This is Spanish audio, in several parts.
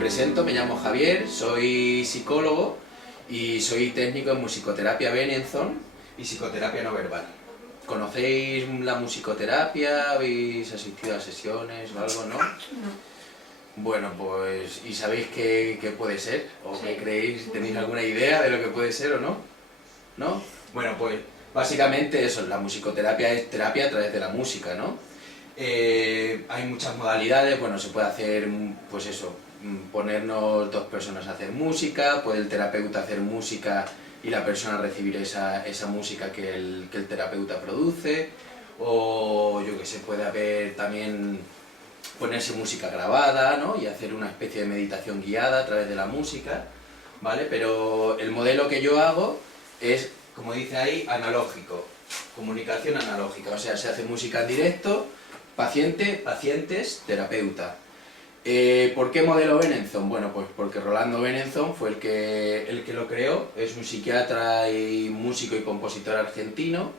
presento, me llamo Javier, soy psicólogo y soy técnico en musicoterapia Benenson y psicoterapia no verbal. ¿Conocéis la musicoterapia? ¿Habéis asistido a sesiones o algo, no? No. Bueno, pues, ¿y sabéis qué puede ser? ¿O Sí. qué creéis? ¿Tenéis alguna idea de lo que puede ser o no? ¿No? Bueno, pues, básicamente eso, la musicoterapia es terapia a través de la música, ¿no? Hay muchas modalidades, bueno, se puede hacer, pues eso, ponernos dos personas a hacer música, puede el terapeuta hacer música y la persona recibir esa música que el terapeuta produce, o yo que sé, puede haber también ponerse música grabada, ¿no? Y hacer una especie de meditación guiada a través de la música, ¿vale? Pero el modelo que yo hago es, como dice ahí, analógico, comunicación analógica, o sea, se hace música en directo, paciente, pacientes, terapeuta. ¿Por qué modelo Benenson? Bueno, pues porque Rolando Benenson fue el que lo creó, es un psiquiatra y músico y compositor argentino,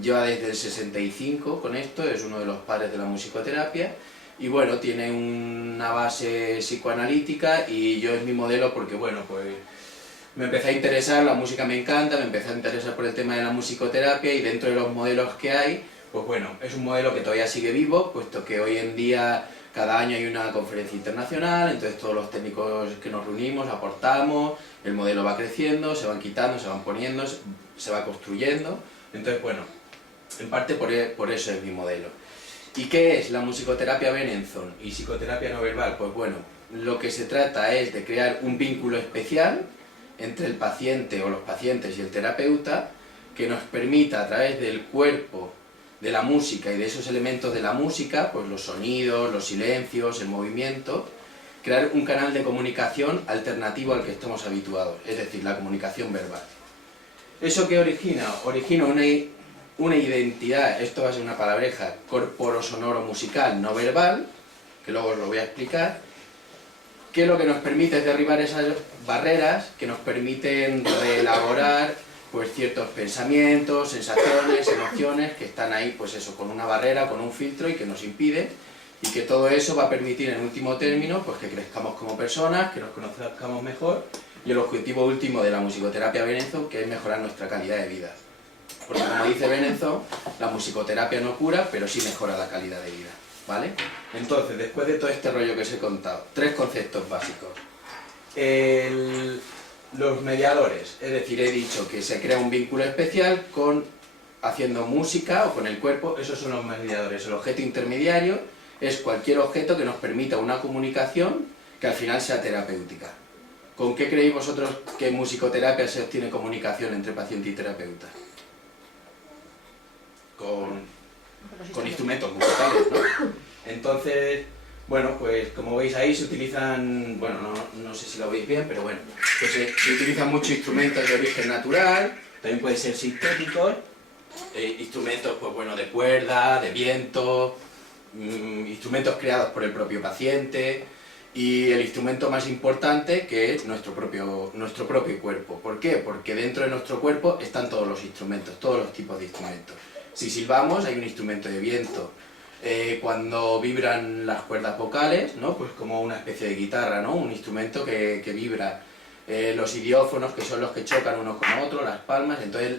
lleva desde el 65 con esto, es uno de los padres de la musicoterapia, y bueno, tiene una base psicoanalítica y yo es mi modelo porque, bueno, pues me empecé a interesar, la música me encanta, me empecé a interesar por el tema de la musicoterapia y dentro de los modelos que hay, pues bueno, es un modelo que todavía sigue vivo, puesto que hoy en día cada año hay una conferencia internacional, entonces todos los técnicos que nos reunimos aportamos, el modelo va creciendo, se van quitando, se van poniendo, se va construyendo, entonces bueno, en parte por eso es mi modelo. ¿Y qué es la musicoterapia Benenson y psicoterapia no verbal? Pues bueno, lo que se trata es de crear un vínculo especial entre el paciente o los pacientes y el terapeuta que nos permita a través del cuerpo, de la música y de esos elementos de la música, pues los sonidos, los silencios, el movimiento, crear un canal de comunicación alternativo al que estamos habituados, es decir, la comunicación verbal. ¿Eso qué origina? Origina una identidad, esto va a ser una palabreja, corporo-sonoro-musical no verbal, que luego os lo voy a explicar, que lo que nos permite es derribar esas barreras que nos permiten reelaborar pues ciertos pensamientos, sensaciones, emociones que están ahí, pues eso, con una barrera, con un filtro y que nos impide, y que todo eso va a permitir en último término pues que crezcamos como personas, que nos conozcamos mejor, y el objetivo último de la musicoterapia Benenson, que es mejorar nuestra calidad de vida. Porque como dice Benenson, la musicoterapia no cura, pero sí mejora la calidad de vida, ¿vale? Entonces, después de todo este rollo que os he contado, tres conceptos básicos. Los mediadores, es decir, he dicho que se crea un vínculo especial haciendo música o con el cuerpo, esos son los mediadores. El objeto intermediario es cualquier objeto que nos permita una comunicación que al final sea terapéutica. ¿Con qué creéis vosotros que en musicoterapia se obtiene comunicación entre paciente y terapeuta? Con instrumentos musicales, ¿no? Entonces, bueno, pues como veis ahí se utilizan, bueno, no sé si lo veis bien, pero bueno, pues se utilizan muchos instrumentos de origen natural, también pueden ser sintéticos, instrumentos, pues bueno, de cuerda, de viento, instrumentos creados por el propio paciente, y el instrumento más importante que es nuestro propio cuerpo. ¿Por qué? Porque dentro de nuestro cuerpo están todos los instrumentos, todos los tipos de instrumentos. Si silbamos hay un instrumento de viento. Cuando vibran las cuerdas vocales, ¿no? Pues como una especie de guitarra, ¿no? Un instrumento que vibra. Los idiófonos, que son los que chocan uno con otro, las palmas. Entonces,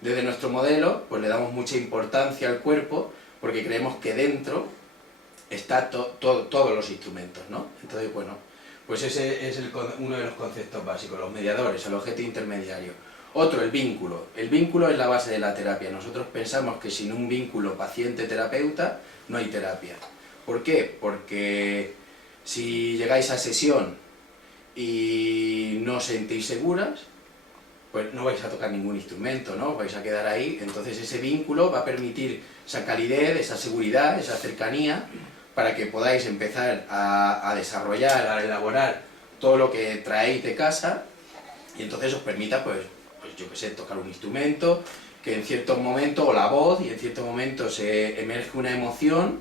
desde nuestro modelo, pues le damos mucha importancia al cuerpo porque creemos que dentro está todos los instrumentos, ¿no? Entonces, bueno, pues ese es uno de los conceptos básicos, los mediadores, el objeto intermediario. Otro, el vínculo. El vínculo es la base de la terapia. Nosotros pensamos que sin un vínculo paciente-terapeuta no hay terapia. ¿Por qué? Porque si llegáis a sesión y no os sentís seguras, pues no vais a tocar ningún instrumento, ¿no? Os vais a quedar ahí. Entonces ese vínculo va a permitir esa calidez, esa seguridad, esa cercanía, para que podáis empezar a desarrollar, a elaborar todo lo que traéis de casa, y entonces os permita, pues yo que sé, tocar un instrumento, que en ciertos momentos, o la voz, y en ciertos momentos se emerge una emoción,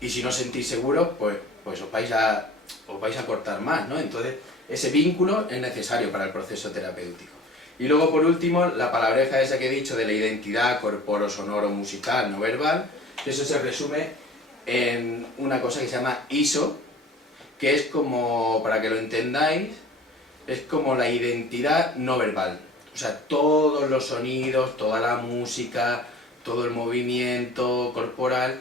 y si no os sentís seguros, pues os vais a cortar más, ¿no? Entonces, ese vínculo es necesario para el proceso terapéutico. Y luego, por último, la palabreja esa que he dicho de la identidad corporo-sonoro-musical no verbal, eso se resume en una cosa que se llama ISO, que es como, para que lo entendáis, es como la identidad no verbal. O sea, todos los sonidos, toda la música, todo el movimiento corporal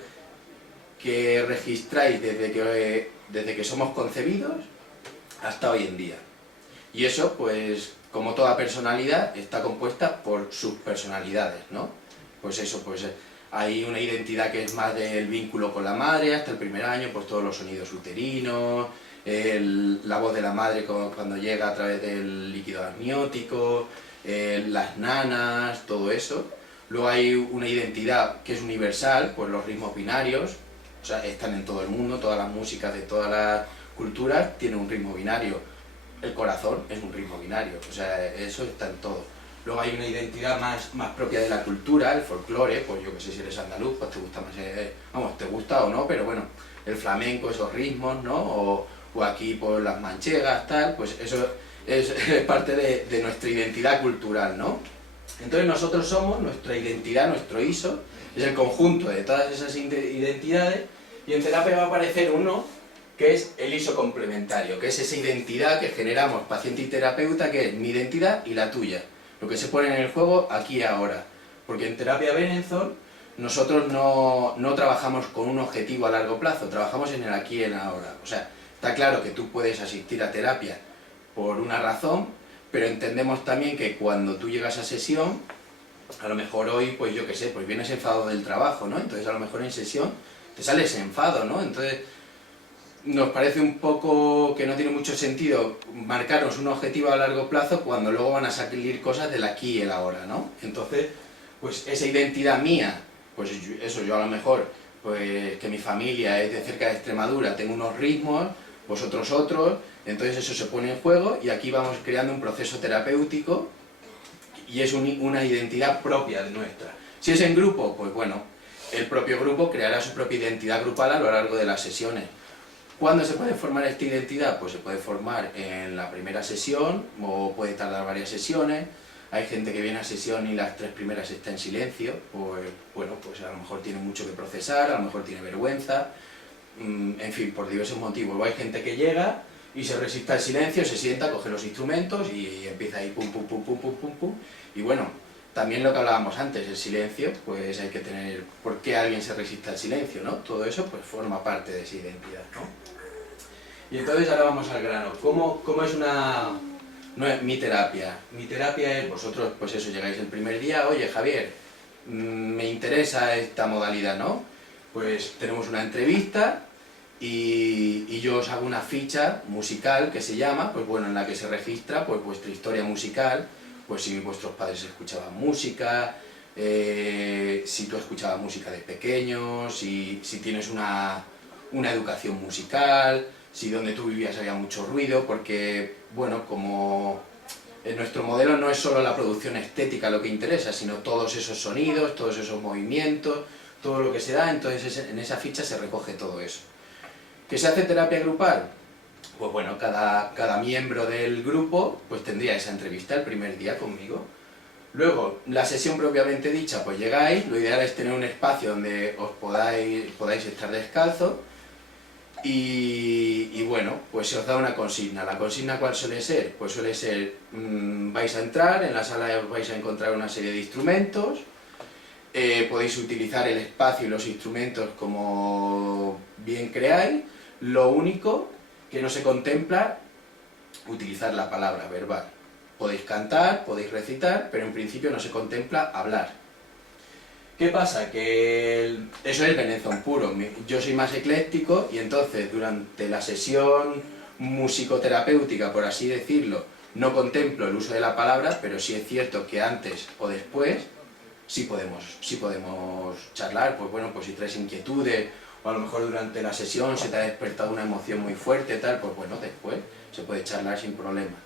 que registráis desde que somos concebidos hasta hoy en día. Y eso, pues, como toda personalidad, está compuesta por subpersonalidades, ¿no? Pues eso, pues hay una identidad que es más del vínculo con la madre, hasta el primer año, pues todos los sonidos uterinos, la voz de la madre cuando llega a través del líquido amniótico, las nanas, todo eso. Luego hay una identidad que es universal, pues los ritmos binarios, o sea, están en todo el mundo, todas las músicas de todas las culturas tienen un ritmo binario. El corazón es un ritmo binario, o sea, eso está en todo. Luego hay una identidad más propia de la cultura, el folclore, pues yo que sé, si eres andaluz, pues te gusta más, vamos, te gusta o no, pero bueno, el flamenco, esos ritmos, ¿no? O aquí, pues las manchegas, tal, pues eso es parte de nuestra identidad cultural, ¿no? Entonces nosotros somos, nuestra identidad, nuestro ISO, es el conjunto de todas esas identidades, y en terapia va a aparecer uno que es el ISO complementario, que es esa identidad que generamos paciente y terapeuta, que es mi identidad y la tuya, lo que se pone en el juego aquí y ahora. Porque en terapia Benenson nosotros no trabajamos con un objetivo a largo plazo, trabajamos en el aquí y en el ahora. O sea, está claro que tú puedes asistir a terapia por una razón, pero entendemos también que cuando tú llegas a sesión, a lo mejor hoy, pues yo qué sé, pues vienes enfadado del trabajo, ¿no? Entonces a lo mejor en sesión te sale ese enfado, ¿no? Entonces nos parece un poco que no tiene mucho sentido marcarnos un objetivo a largo plazo cuando luego van a salir cosas del aquí y el ahora, ¿no? Entonces, pues esa identidad mía, pues eso, yo a lo mejor, pues que mi familia es de cerca de Extremadura, tengo unos ritmos, vosotros otros, entonces eso se pone en juego y aquí vamos creando un proceso terapéutico y es una identidad propia de nuestra. Si es en grupo, pues bueno, el propio grupo creará su propia identidad grupal a lo largo de las sesiones. ¿Cuándo se puede formar esta identidad? Pues se puede formar en la primera sesión o puede tardar varias sesiones. Hay gente que viene a sesión y las 3 primeras está en silencio, pues bueno, pues a lo mejor tiene mucho que procesar, a lo mejor tiene vergüenza, en fin, por diversos motivos. O hay gente que llega y se resiste al silencio, se sienta, coge los instrumentos y empieza ahí pum pum pum pum pum pum pum. Y bueno, también lo que hablábamos antes, el silencio, pues hay que tener por qué alguien se resiste al silencio, ¿no? Todo eso pues forma parte de esa identidad, ¿no? Y entonces ahora vamos al grano. ¿Cómo es no es mi terapia? Mi terapia es, vosotros pues eso, llegáis el primer día, oye Javier, me interesa esta modalidad, ¿no? Pues tenemos una entrevista y yo os hago una ficha musical que se llama, pues bueno, en la que se registra pues vuestra historia musical, pues si vuestros padres escuchaban música, si tú escuchabas música de pequeño, si tienes una educación musical, si donde tú vivías había mucho ruido, porque, bueno, como en nuestro modelo no es solo la producción estética lo que interesa, sino todos esos sonidos, todos esos movimientos, todo lo que se da, entonces en esa ficha se recoge todo eso. ¿Que se hace terapia grupal? Pues bueno, cada miembro del grupo pues tendría esa entrevista el primer día conmigo. Luego, la sesión propiamente dicha, pues llegáis, lo ideal es tener un espacio donde os podáis estar descalzos y bueno, pues se os da una consigna. ¿La consigna cuál suele ser? Pues suele ser, vais a entrar, en la sala os vais a encontrar una serie de instrumentos, podéis utilizar el espacio y los instrumentos como bien creáis, lo único que no se contempla, utilizar la palabra verbal. Podéis cantar, podéis recitar, pero en principio no se contempla hablar. ¿Qué pasa? Que eso es Benenson puro. Yo soy más ecléctico y entonces durante la sesión musicoterapéutica, por así decirlo, no contemplo el uso de la palabra, pero sí es cierto que antes o después sí podemos charlar, pues bueno, pues si traes inquietudes o a lo mejor durante la sesión se te ha despertado una emoción muy fuerte, tal, pues bueno, después se puede charlar sin problema.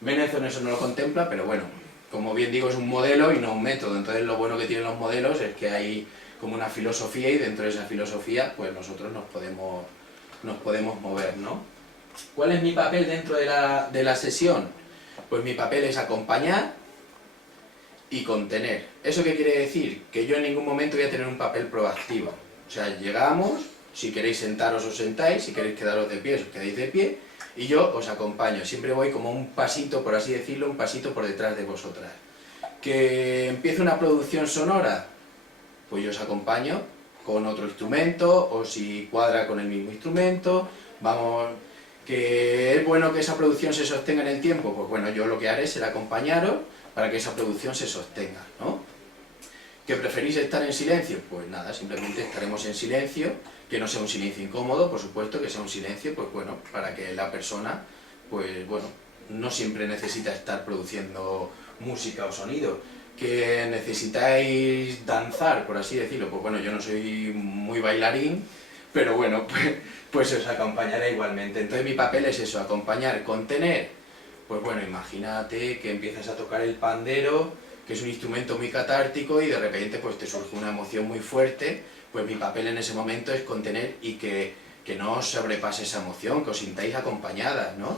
Benenson eso no lo contempla, pero bueno, como bien digo, es un modelo y no un método, entonces lo bueno que tienen los modelos es que hay como una filosofía y dentro de esa filosofía pues nosotros nos podemos mover, ¿no? ¿Cuál es mi papel dentro de la sesión? Pues mi papel es acompañar y contener. ¿Eso qué quiere decir? Que yo en ningún momento voy a tener un papel proactivo. O sea, llegamos, Si queréis sentaros os sentáis, si queréis quedaros de pie os quedáis de pie, y yo os acompaño. Siempre voy como un pasito, por así decirlo, un pasito por detrás de vosotras. ¿Que empiece una producción sonora? Pues yo os acompaño con otro instrumento, o si cuadra con el mismo instrumento, vamos... ¿Que es bueno que esa producción se sostenga en el tiempo? Pues bueno, yo lo que haré será acompañaros para que esa producción se sostenga, ¿no? ¿Que preferís estar en silencio? Pues nada, simplemente estaremos en silencio, que no sea un silencio incómodo, por supuesto, que sea un silencio, pues bueno, para que la persona, pues bueno, no siempre necesita estar produciendo música o sonido. ¿Que necesitáis danzar, por así decirlo? Pues bueno, yo no soy muy bailarín, pero bueno, pues os acompañaré igualmente. Entonces mi papel es eso, acompañar, contener. Pues bueno, imagínate que empiezas a tocar el pandero, que es un instrumento muy catártico, y de repente pues te surge una emoción muy fuerte. Pues mi papel en ese momento es contener y que no os sobrepase esa emoción, que os sintáis acompañadas, ¿no?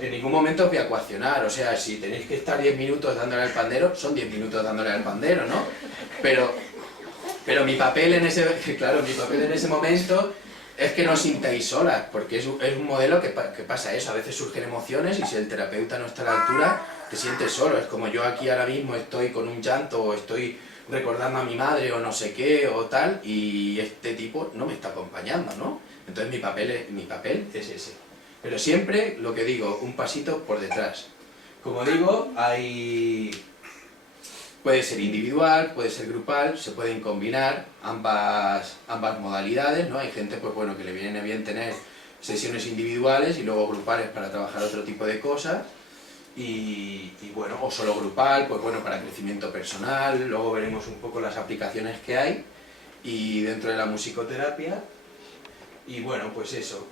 En ningún momento os voy a coaccionar, o sea, si tenéis que estar 10 minutos dándole al pandero, son 10 minutos dándole al pandero, ¿no? Pero mi papel en ese, claro, mi papel en ese momento es que no os sintáis solas, porque es un modelo que pasa eso, a veces surgen emociones y si el terapeuta no está a la altura, te sientes solo. Es como yo aquí ahora mismo estoy con un llanto o estoy recordando a mi madre o no sé qué o tal, y este tipo no me está acompañando, ¿no? Entonces mi papel es ese. Pero siempre, lo que digo, un pasito por detrás. Como digo, puede ser individual, puede ser grupal, se pueden combinar ambas modalidades, ¿no? Hay gente, pues bueno, que le viene bien tener sesiones individuales y luego grupales para trabajar otro tipo de cosas, y bueno, o solo grupal, pues bueno, para crecimiento personal. Luego veremos un poco las aplicaciones que hay y dentro de la musicoterapia, y bueno, pues eso.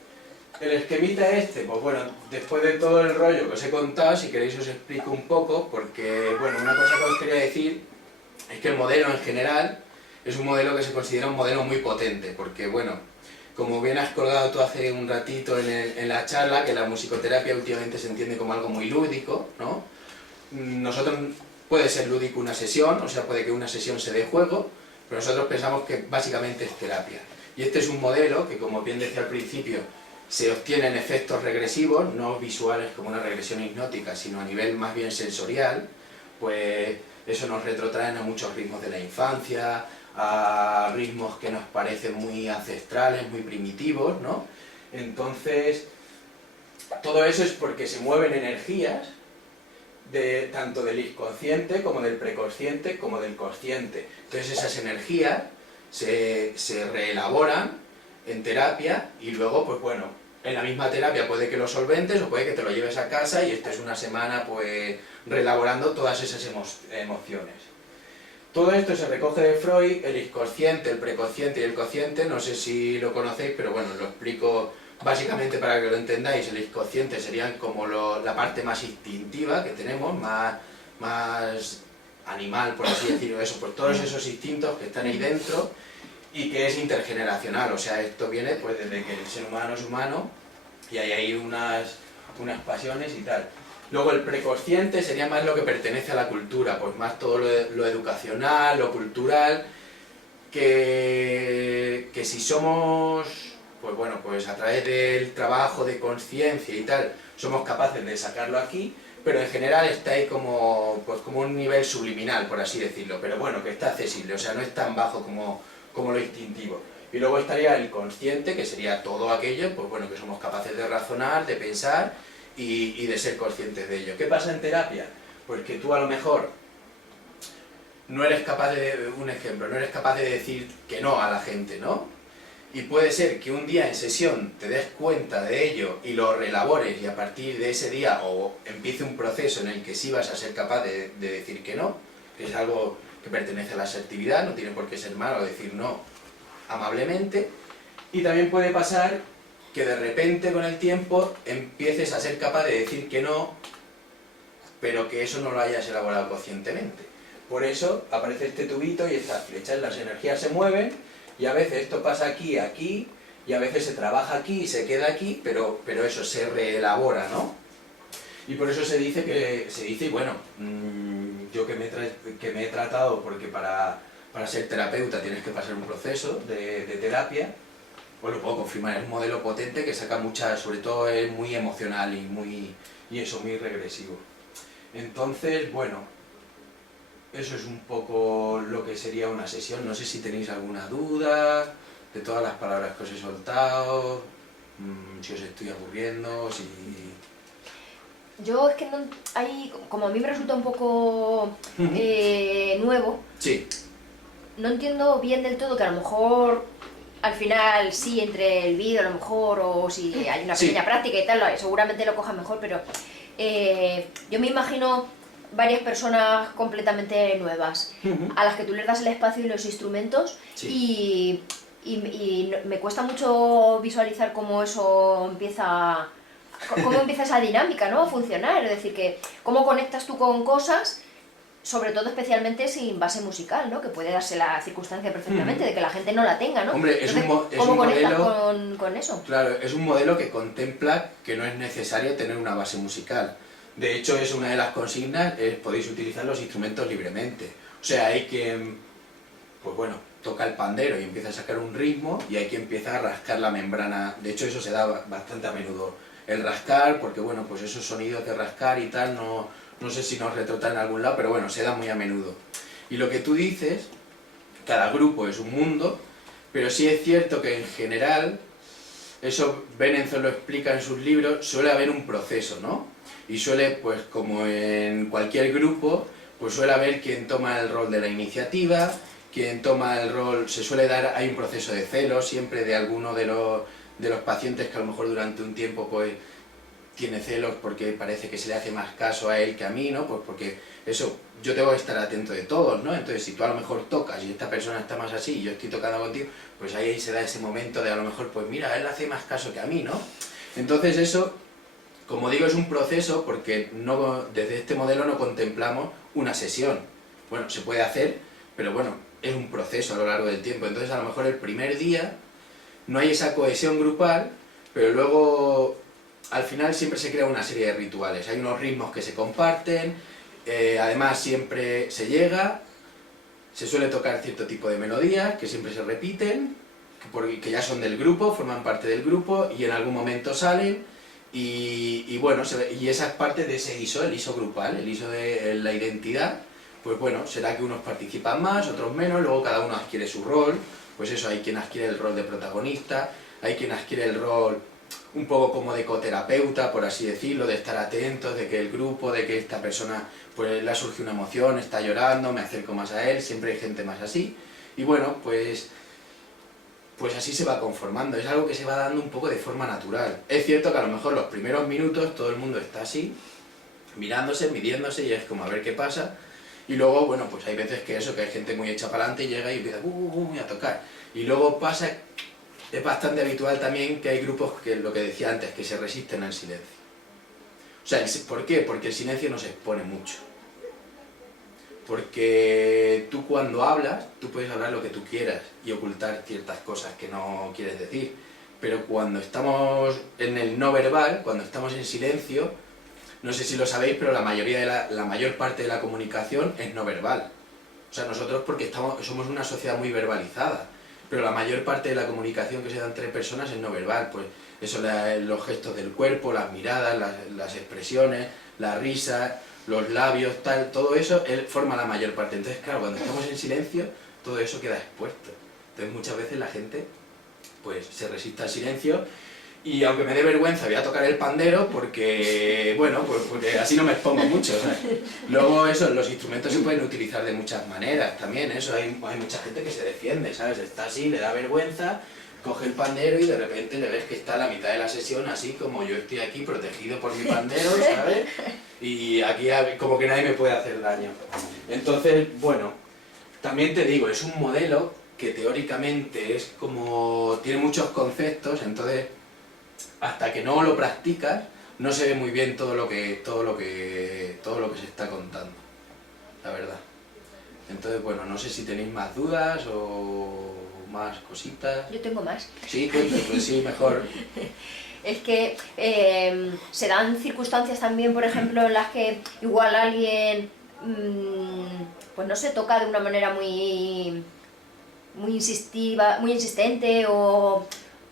El esquemita pues bueno, después de todo el rollo que os he contado, si queréis os explico un poco, porque, bueno, una cosa que os quería decir es que el modelo en general es un modelo que se considera un modelo muy potente, porque, bueno, como bien has colgado tú hace un ratito en la charla, que la musicoterapia últimamente se entiende como algo muy lúdico, ¿no? Nosotros, puede ser lúdico una sesión, o sea, puede que una sesión se dé juego, pero nosotros pensamos que básicamente es terapia. Y este es un modelo que, como bien decía al principio, se obtienen efectos regresivos, no visuales como una regresión hipnótica, sino a nivel más bien sensorial. Pues eso nos retrotraen a muchos ritmos de la infancia, a ritmos que nos parecen muy ancestrales, muy primitivos, ¿no? Entonces, todo eso es porque se mueven energías tanto del inconsciente como del preconsciente como del consciente. Entonces esas energías se reelaboran en terapia, y luego, pues bueno, en la misma terapia puede que lo solventes o puede que te lo lleves a casa y estés una semana pues reelaborando todas esas emociones. Todo esto se recoge de Freud, el inconsciente, el preconsciente y el consciente. No sé si lo conocéis, pero bueno, lo explico básicamente para que lo entendáis. El inconsciente serían como la parte más instintiva que tenemos, más animal, por así decirlo, eso, pues todos esos instintos que están ahí dentro, y que es intergeneracional, o sea, esto viene pues desde que el ser humano es humano y hay ahí unas pasiones y tal. Luego el preconsciente sería más lo que pertenece a la cultura, pues más todo lo educacional, lo cultural, que si somos, pues bueno, pues a través del trabajo de conciencia y tal, somos capaces de sacarlo aquí, pero en general está ahí como un nivel subliminal, por así decirlo, pero bueno, que está accesible, o sea, no es tan bajo como lo instintivo. Y luego estaría el consciente, que sería todo aquello, pues bueno, que somos capaces de razonar, de pensar y de ser conscientes de ello. ¿Qué pasa en terapia? Pues que tú a lo mejor no eres capaz un ejemplo, no eres capaz de decir que no a la gente, ¿no? Y puede ser que un día en sesión te des cuenta de ello y lo reelabores, y a partir de ese día o empiece un proceso en el que sí vas a ser capaz de decir que no, que es algo que pertenece a la asertividad, no tiene por qué ser malo decir no amablemente. Y también puede pasar que de repente con el tiempo empieces a ser capaz de decir que no, pero que eso no lo hayas elaborado conscientemente. Por eso aparece este tubito y estas flechas, las energías se mueven, y a veces esto pasa aquí, aquí, y a veces se trabaja aquí y se queda aquí, pero eso se reelabora, ¿no? Y por eso se dice, y bueno, yo que me he tratado, porque para ser terapeuta tienes que pasar un proceso de terapia, Os lo puedo confirmar, es un modelo potente que saca muchas, sobre todo es muy emocional y eso, muy regresivo. Entonces, bueno, eso es un poco lo que sería una sesión. No sé si tenéis alguna duda de todas las palabras que os he soltado, si os estoy aburriendo, si... Yo es que no, hay, como a mí me resulta un poco nuevo, Sí. no entiendo bien del todo que a lo mejor al final sí entre el vídeo a lo mejor o si hay una pequeña práctica y tal, seguramente lo coja mejor, pero yo me imagino varias personas completamente nuevas a las que tú les das el espacio y los instrumentos y me cuesta mucho visualizar cómo eso empieza... ¿Cómo empieza esa dinámica, ¿no?, a funcionar? Es decir, que cómo conectas tú con cosas, sobre todo especialmente sin base musical, ¿no?, que puede darse la circunstancia perfectamente de que la gente no la tenga, ¿no? Hombre, Entonces, es ¿cómo un conectas modelo, con eso? claro, es un modelo que contempla que no es necesario tener una base musical. De hecho, es una de las consignas, podéis utilizar los instrumentos libremente. O sea, hay quien, pues bueno, toca el pandero y empieza a sacar un ritmo, y hay quien empieza a rascar la membrana. De hecho, eso se da bastante a menudo. El rascar, porque bueno, pues esos sonidos de rascar y tal, no sé si nos retrotan en algún lado, pero bueno, se da muy a menudo. Y lo que tú dices, cada grupo es un mundo, pero sí es cierto que en general, eso Benenson lo explica en sus libros, suele haber un proceso, ¿no? Y suele, pues como en cualquier grupo, pues suele haber quien toma el rol de la iniciativa, quien toma el rol, se suele dar, hay un proceso de celos siempre de alguno de los pacientes que a lo mejor durante un tiempo pues tiene celos porque parece que se le hace más caso a él que a mí, ¿no? Pues porque eso, yo tengo que estar atento de todos, ¿no? Entonces si tú a lo mejor tocas y esta persona está más así y yo estoy tocando contigo, pues ahí se da ese momento de a lo mejor, pues mira, él hace más caso que a mí, ¿no? Entonces eso, como digo, es un proceso porque no, desde este modelo no contemplamos una sesión. Bueno, se puede hacer, pero bueno, es un proceso a lo largo del tiempo. Entonces a lo mejor el primer día no hay esa cohesión grupal, pero luego al final siempre se crea una serie de rituales. Hay unos ritmos que se comparten, además siempre se llega, se suele tocar cierto tipo de melodías que siempre se repiten, que ya son del grupo, forman parte del grupo y en algún momento salen. Y bueno, y esa es parte de ese ISO, el ISO grupal, el ISO de la identidad. Pues bueno, será que unos participan más, otros menos, luego cada uno adquiere su rol. Pues eso, hay quien adquiere el rol de protagonista, hay quien adquiere el rol un poco como de coterapeuta, por así decirlo, de estar atentos, de que el grupo, de que esta persona pues le ha surgido una emoción, está llorando, me acerco más a él, siempre hay gente más así. Y bueno, pues así se va conformando, es algo que se va dando un poco de forma natural. Es cierto que a lo mejor los primeros minutos todo el mundo está así, mirándose, midiéndose y es como a ver qué pasa. Y luego, bueno, pues hay veces que eso, que hay gente muy hecha para adelante y llega y empieza a tocar. Y luego pasa, es bastante habitual también que hay grupos que, lo que decía antes, que se resisten al silencio. O sea, ¿por qué? Porque el silencio nos expone mucho. Porque tú cuando hablas, tú puedes hablar lo que tú quieras y ocultar ciertas cosas que no quieres decir. Pero cuando estamos en el no verbal, cuando estamos en silencio, no sé si lo sabéis, pero la mayor parte de la comunicación es no verbal. O sea, nosotros porque somos una sociedad muy verbalizada, pero la mayor parte de la comunicación que se da entre personas es no verbal. Pues eso, los gestos del cuerpo, las miradas, las expresiones, la risa, los labios, tal, todo eso forma la mayor parte. Entonces, claro, cuando estamos en silencio, todo eso queda expuesto. Entonces muchas veces la gente pues se resiste al silencio. Y aunque me dé vergüenza, voy a tocar el pandero porque, bueno, pues porque así no me expongo mucho, ¿sabes? Luego eso, los instrumentos se pueden utilizar de muchas maneras también, eso, hay mucha gente que se defiende, ¿sabes? Está así, le da vergüenza, coge el pandero y de repente le ves que está a la mitad de la sesión así como yo estoy aquí protegido por mi pandero, ¿sabes? Y aquí como que nadie me puede hacer daño. Entonces, bueno, también te digo, es un modelo que teóricamente es como, tiene muchos conceptos, entonces hasta que no lo practicas, no se ve muy bien todo lo que se está contando, la verdad. Entonces, bueno, no sé si tenéis más dudas o más cositas. Yo tengo más. Sí, pues sí, mejor. Es que se dan circunstancias también, por ejemplo, en las que igual alguien, pues no sé, toca de una manera muy insistente o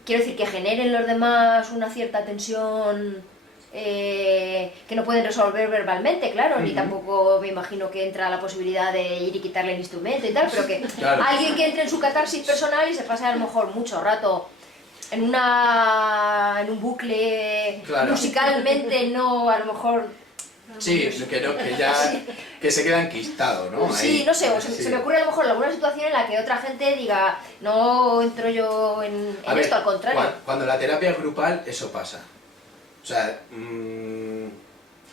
quiero decir, que generen los demás una cierta tensión que no pueden resolver verbalmente, claro, ni tampoco me imagino que entra la posibilidad de ir y quitarle el instrumento y tal, pero que claro. Alguien que entre en su catarsis personal y se pase a lo mejor mucho rato en un bucle, claro. Musicalmente no, a lo mejor... Sí, que ya que se queda enquistado, ¿no? Sí, ahí. no sé, Sí. se me ocurre a lo mejor alguna situación en la que otra gente diga, no entro yo en esto, al contrario. Cuando la terapia es grupal, eso pasa. O sea,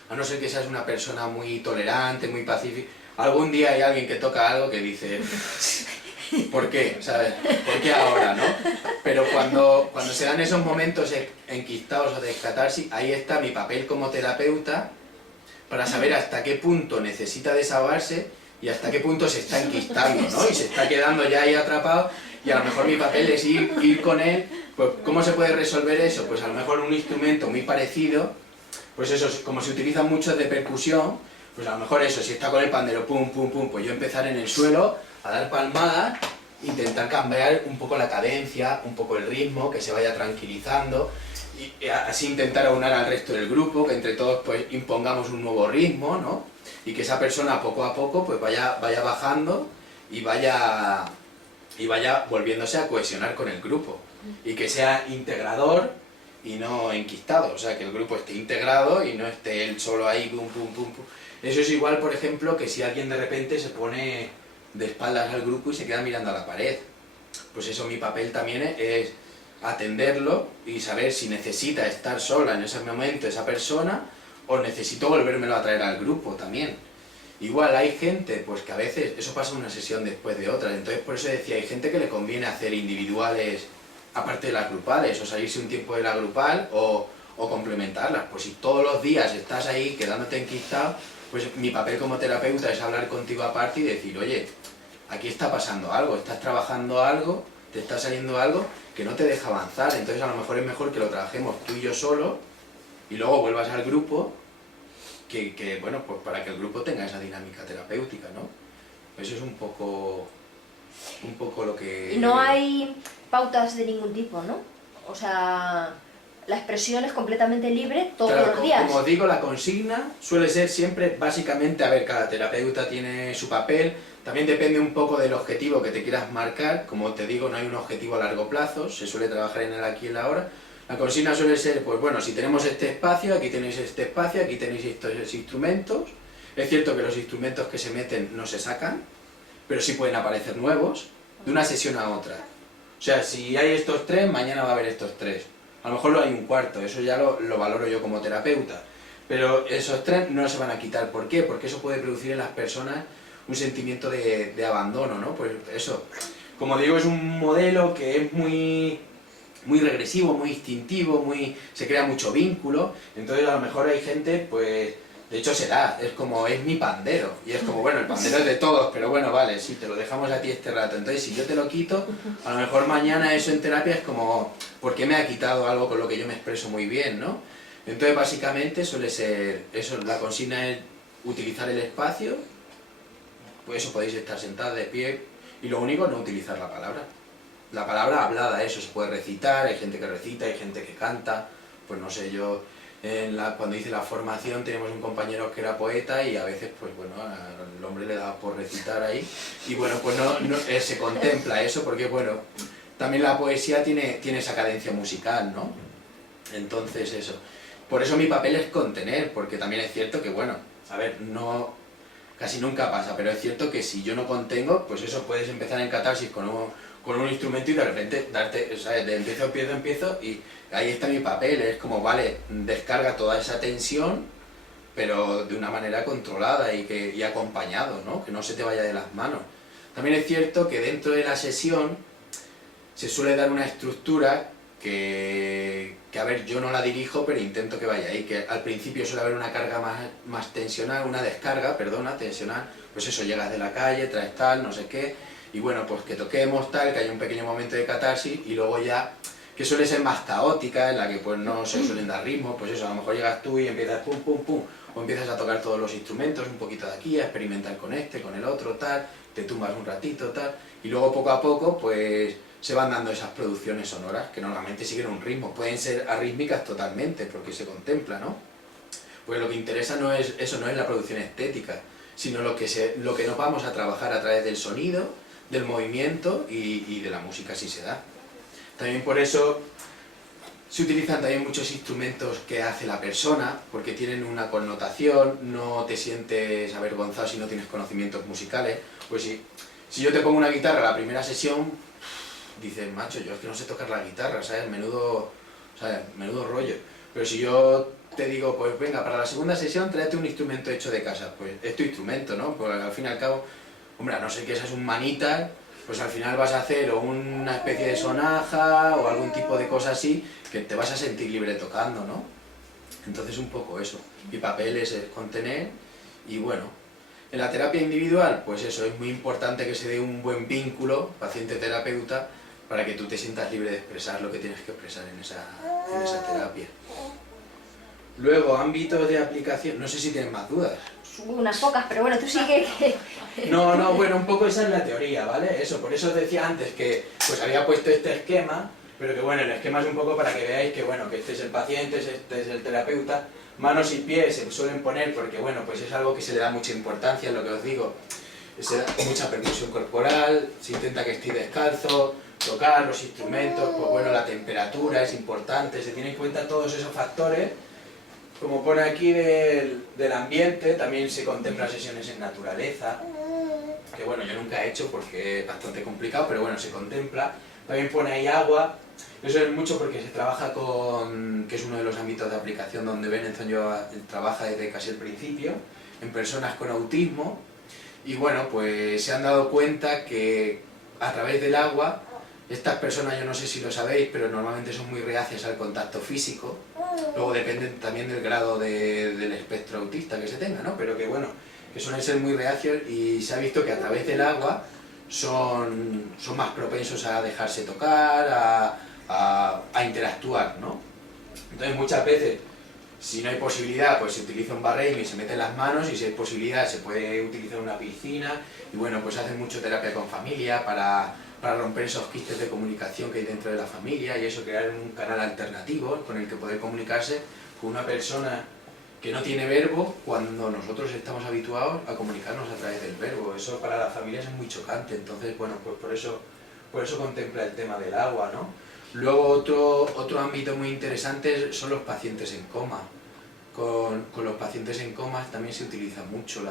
a no ser que seas una persona muy tolerante, muy pacífica, algún día hay alguien que toca algo que dice, ¿por qué? ¿Sabes? ¿Por qué ahora, no? Pero cuando se dan esos momentos enquistados o de catarsis, ahí está mi papel como terapeuta para saber hasta qué punto necesita desahogarse y hasta qué punto se está enquistando, ¿no? Y se está quedando ya ahí atrapado, y a lo mejor mi papel es ir con él. Pues, ¿cómo se puede resolver eso? Pues a lo mejor un instrumento muy parecido, pues eso, como se utiliza mucho de percusión, pues a lo mejor eso, si está con el pandero, pum, pum, pum, pues yo empezar en el suelo a dar palmadas, intentar cambiar un poco la cadencia, un poco el ritmo, que se vaya tranquilizando, y así intentar aunar al resto del grupo, que entre todos pues impongamos un nuevo ritmo, ¿no? Y que esa persona poco a poco pues vaya bajando y vaya volviéndose a cohesionar con el grupo, y que sea integrador y no enquistado, o sea, que el grupo esté integrado y no esté él solo ahí, pum, pum, pum, pum. Eso es igual, por ejemplo, que si alguien de repente se pone de espaldas al grupo y se queda mirando a la pared. Pues eso, mi papel también es atenderlo y saber si necesita estar sola en ese momento esa persona, o necesito volvérmelo a traer al grupo también. Igual hay gente, pues que a veces eso pasa una sesión después de otra, entonces por eso decía, hay gente que le conviene hacer individuales aparte de las grupales, o salirse un tiempo de la grupal, o complementarlas. Pues si todos los días estás ahí quedándote enquistado, pues mi papel como terapeuta es hablar contigo aparte y decir, oye, aquí está pasando algo, estás trabajando algo, te está saliendo algo que no te deja avanzar, entonces a lo mejor es mejor que lo trabajemos tú y yo solo, y luego vuelvas al grupo, que bueno, pues para que el grupo tenga esa dinámica terapéutica, ¿no? Eso es un poco lo que... Y no hay pautas de ningún tipo, ¿no? O sea, la expresión es completamente libre todos los días. Como os digo, la consigna suele ser siempre, básicamente, a ver, cada terapeuta tiene su papel, también depende un poco del objetivo que te quieras marcar, como te digo, no hay un objetivo a largo plazo, se suele trabajar en el aquí y el ahora. La consigna suele ser, pues bueno, si tenemos este espacio, aquí tenéis este espacio, aquí tenéis estos instrumentos. Es cierto que los instrumentos que se meten no se sacan, pero sí pueden aparecer nuevos, de una sesión a otra. O sea, si hay estos tres, mañana va a haber estos tres. A lo mejor hay un cuarto, eso ya lo valoro yo como terapeuta. Pero esos tres no se van a quitar. ¿Por qué? Porque eso puede producir en las personas un sentimiento de abandono, ¿no? Pues eso, como digo, es un modelo que es muy regresivo, muy instintivo, se crea mucho vínculo. Entonces a lo mejor hay gente, pues, de hecho se da, es como, es mi pandero, y es como, bueno, el pandero es de todos, pero bueno, vale, sí, te lo dejamos a ti este rato. Entonces si yo te lo quito, a lo mejor mañana eso en terapia es como, ¿por qué me ha quitado algo con lo que yo me expreso muy bien, no? Entonces básicamente suele ser eso, la consigna es utilizar el espacio, pues eso, podéis estar sentados de pie, y lo único es no utilizar la palabra. La palabra hablada, eso se puede recitar, hay gente que recita, hay gente que canta, pues no sé, yo cuando hice la formación teníamos un compañero que era poeta, y a veces, pues bueno, al hombre le daba por recitar ahí, y bueno, pues se contempla eso, porque bueno, también la poesía tiene esa cadencia musical, ¿no? Entonces eso, por eso mi papel es contener, porque también es cierto que bueno, a ver, casi nunca pasa, pero es cierto que si yo no contengo, pues eso, puedes empezar en catarsis con un instrumento y de repente darte, o sea, de empiezo, y ahí está mi papel, es como, vale, descarga toda esa tensión, pero de una manera controlada y acompañado, ¿no? Que no se te vaya de las manos. También es cierto que dentro de la sesión se suele dar una estructura que a ver, yo no la dirijo, pero intento que vaya ahí, que al principio suele haber una carga más tensional, una descarga, perdona, tensional, pues eso, llegas de la calle, traes tal, no sé qué, y bueno, pues que toquemos tal, que haya un pequeño momento de catarsis, y luego ya, que suele ser más caótica, en la que pues no se suelen dar ritmos, pues eso, a lo mejor llegas tú y empiezas pum, pum, pum, o empiezas a tocar todos los instrumentos, un poquito de aquí, a experimentar con este, con el otro, tal, te tumbas un ratito, tal, y luego poco a poco, pues se van dando esas producciones sonoras que normalmente siguen un ritmo, pueden ser arrítmicas totalmente porque se contempla, ¿no? Pues lo que interesa no es eso, no es la producción estética, sino lo que nos vamos a trabajar a través del sonido, del movimiento y de la música si se da. También por eso se utilizan también muchos instrumentos que hace la persona, porque tienen una connotación, no te sientes avergonzado si no tienes conocimientos musicales. Pues si yo te pongo una guitarra la primera sesión, dices, macho, yo es que no sé tocar la guitarra, ¿sabes? Menudo rollo. Pero si yo te digo, pues venga, para la segunda sesión tráete un instrumento hecho de casa, pues es tu instrumento, ¿no? Pues al fin y al cabo, hombre, a no ser que seas un manitas, pues al final vas a hacer o una especie de sonaja o algún tipo de cosa así que te vas a sentir libre tocando, ¿no? Entonces un poco eso. Mi papel es contener y bueno, en la terapia individual, pues eso, es muy importante que se dé un buen vínculo paciente-terapeuta para que tú te sientas libre de expresar lo que tienes que expresar en esa terapia. Luego, ámbitos de aplicación, no sé si tienes más dudas. Unas pocas, pero bueno, tú sigue que... No, bueno, un poco esa es la teoría, ¿vale? Eso, por eso os decía antes que pues había puesto este esquema, pero que bueno, el esquema es un poco para que veáis que bueno, que este es el paciente, este es el terapeuta. Manos y pies se suelen poner porque bueno, pues es algo que se le da mucha importancia, lo que os digo. Se da mucha percusión corporal, se intenta que esté descalzo, tocar los instrumentos, pues bueno, la temperatura es importante, se tiene en cuenta todos esos factores. Como pone aquí del ambiente, también se contemplan sesiones en naturaleza, que bueno, yo nunca he hecho porque es bastante complicado, pero bueno, se contempla. También pone ahí agua, eso es mucho porque se trabaja que es uno de los ámbitos de aplicación donde Benenson trabaja desde casi el principio, en personas con autismo, y bueno, pues se han dado cuenta que a través del agua, estas personas, yo no sé si lo sabéis, pero normalmente son muy reacias al contacto físico. Luego depende también del grado del espectro autista que se tenga, ¿no? Pero que bueno, que suelen ser muy reacios y se ha visto que a través del agua son más propensos a dejarse tocar, a interactuar, ¿no? Entonces muchas veces, si no hay posibilidad, pues se utiliza un barreño y se mete en las manos, y si hay posibilidad se puede utilizar una piscina, y bueno, pues hacen mucho terapia con familia para romper esos quistes de comunicación que hay dentro de la familia y eso, crear un canal alternativo con el que poder comunicarse con una persona que no tiene verbo cuando nosotros estamos habituados a comunicarnos a través del verbo. Eso para las familias es muy chocante, entonces bueno, pues por eso contempla el tema del agua, ¿no? Luego otro ámbito muy interesante son los pacientes en coma. Con los pacientes en coma también se utiliza mucho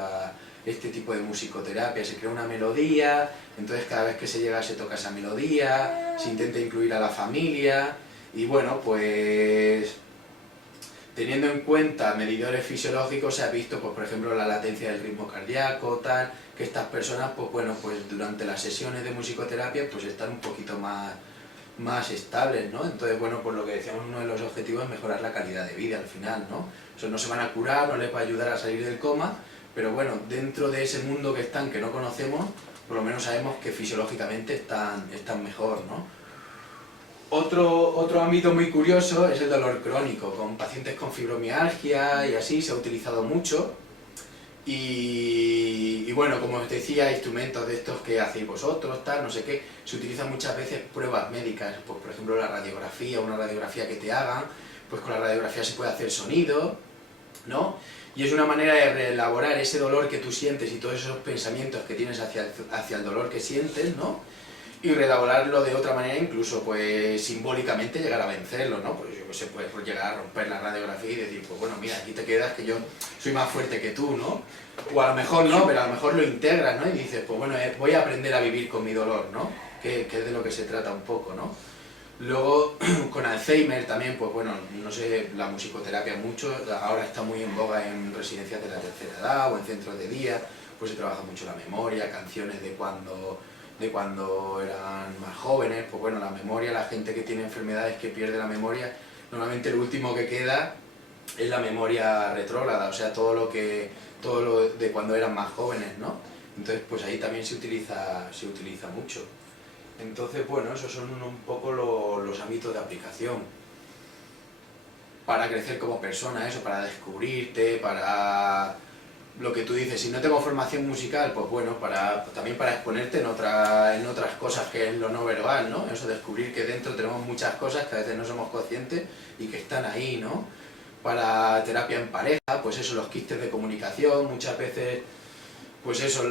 este tipo de musicoterapia, se crea una melodía, entonces cada vez que se llega se toca esa melodía, se intenta incluir a la familia y bueno, pues teniendo en cuenta medidores fisiológicos se ha visto, pues por ejemplo, la latencia del ritmo cardíaco, tal, que estas personas, pues bueno, pues durante las sesiones de musicoterapia pues están un poquito más estables, ¿no? Entonces, bueno, pues lo que decíamos, uno de los objetivos es mejorar la calidad de vida al final, ¿no? Eso no se van a curar, no les va a ayudar a salir del coma, pero bueno, dentro de ese mundo que están, que no conocemos, por lo menos sabemos que fisiológicamente están mejor, ¿no? Otro ámbito muy curioso es el dolor crónico, con pacientes con fibromialgia y así se ha utilizado mucho. Y bueno, como os decía, instrumentos de estos que hacéis vosotros, tal, no sé qué, se utilizan muchas veces pruebas médicas, pues por ejemplo la radiografía, una radiografía que te hagan, pues con la radiografía se puede hacer sonido, ¿no? Y es una manera de reelaborar ese dolor que tú sientes y todos esos pensamientos que tienes hacia el dolor que sientes, ¿no? Y reelaborarlo de otra manera, incluso pues simbólicamente llegar a vencerlo, ¿no? Pues yo que sé, puedes llegar a romper la radiografía y decir, pues bueno, mira, aquí te quedas que yo soy más fuerte que tú, ¿no? O a lo mejor no, pero a lo mejor lo integras, ¿no? Y dices, pues bueno, voy a aprender a vivir con mi dolor, ¿no? Que es de lo que se trata un poco, ¿no? Luego, con Alzheimer también, pues bueno, no sé, la musicoterapia mucho, ahora está muy en boga en residencias de la tercera edad o en centros de día, pues se trabaja mucho la memoria, canciones de cuando eran más jóvenes, pues bueno, la memoria, la gente que tiene enfermedades que pierde la memoria, normalmente lo último que queda es la memoria retrógrada, o sea, todo lo de cuando eran más jóvenes, ¿no? Entonces, pues ahí también se utiliza mucho. Entonces, bueno, esos son un poco los ámbitos de aplicación. Para crecer como persona, eso, para descubrirte, para lo que tú dices, si no tengo formación musical, pues bueno, también para exponerte en otras cosas que es lo no verbal, ¿no? Eso, descubrir que dentro tenemos muchas cosas que a veces no somos conscientes y que están ahí, ¿no? Para terapia en pareja, pues eso, los quistes de comunicación, muchas veces, pues eso,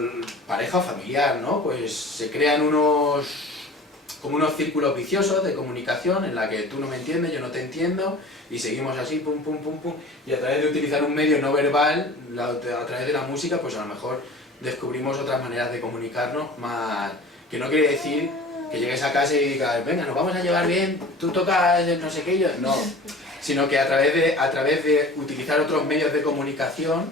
pareja o familiar, ¿no? Pues se crean como unos círculos viciosos de comunicación en la que tú no me entiendes, yo no te entiendo y seguimos así, pum, pum, pum, pum, y a través de utilizar un medio no verbal, a través de la música, pues a lo mejor descubrimos otras maneras de comunicarnos más, que no quiere decir que llegues a casa y digas, venga, nos vamos a llevar bien, tú tocas el no sé qué, yo no, sino que a través de utilizar otros medios de comunicación,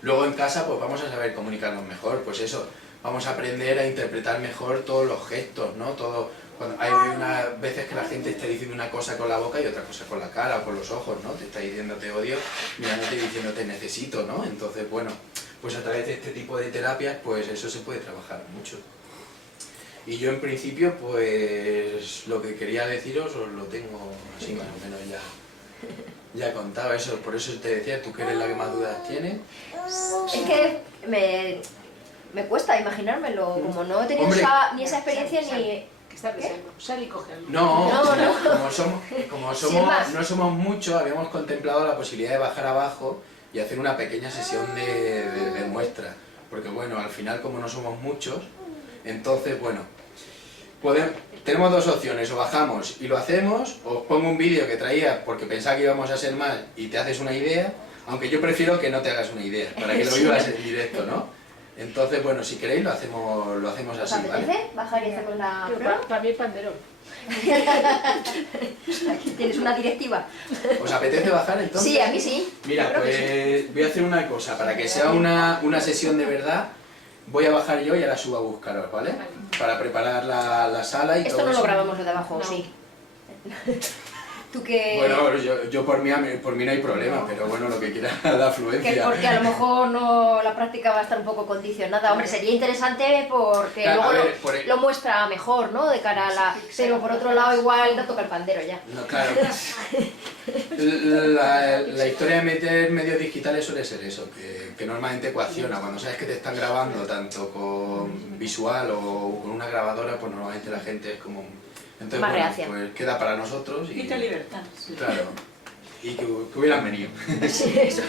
luego en casa pues vamos a saber comunicarnos mejor, pues eso, vamos a aprender a interpretar mejor todos los gestos, ¿no? Hay unas veces que la gente está diciendo una cosa con la boca y otra cosa con la cara o con los ojos, ¿no? Te está diciendo te odio, mirándote y diciendo te necesito, ¿no? Entonces, bueno, pues a través de este tipo de terapias, pues eso se puede trabajar mucho. Y yo en principio, pues lo que quería deciros os lo tengo así más o menos ya contado, eso, por eso te decía, tú que eres la que más dudas tienes. Es que me cuesta imaginármelo, como no he tenido ni esa experiencia ni... Sal y cógelo. No, no somos muchos, habíamos contemplado la posibilidad de bajar abajo y hacer una pequeña sesión de muestra. Porque bueno, al final como no somos muchos, entonces bueno, tenemos dos opciones, o bajamos y lo hacemos, o os pongo un vídeo que traía porque pensaba que íbamos a ser más y te haces una idea, aunque yo prefiero que no te hagas una idea, para que lo vivas en directo, ¿no? Entonces, bueno, si queréis lo hacemos así, ¿vale? ¿Os apetece bajar y hacer con la prueba? Para mí panderón. Aquí tienes una directiva. ¿Os apetece bajar entonces? Sí, a mí sí. Mira, pues voy a hacer una cosa, para que sea una sesión de verdad, voy a bajar yo y ahora subo a buscaros, ¿vale? Para preparar la sala y todo eso. Esto no lo grabamos lo de abajo, no. Sí. Tú que... Bueno, yo por mí no hay problema, pero bueno, lo que quiera da afluencia. Que porque a lo mejor no, la práctica va a estar un poco condicionada. Hombre, sería interesante porque Claro, luego ver, lo muestra mejor, ¿no? De cara a la... Pero por otro lado igual no toca el pandero ya. No, claro. La historia de meter medios digitales suele ser eso, que normalmente coacciona. Cuando sabes que te están grabando tanto con visual o con una grabadora, pues normalmente la gente es como... Entonces, más bueno, reacia. pues queda para nosotros y... Quita libertad. Sí. Claro. Y que hubieran venido. Sí, eso.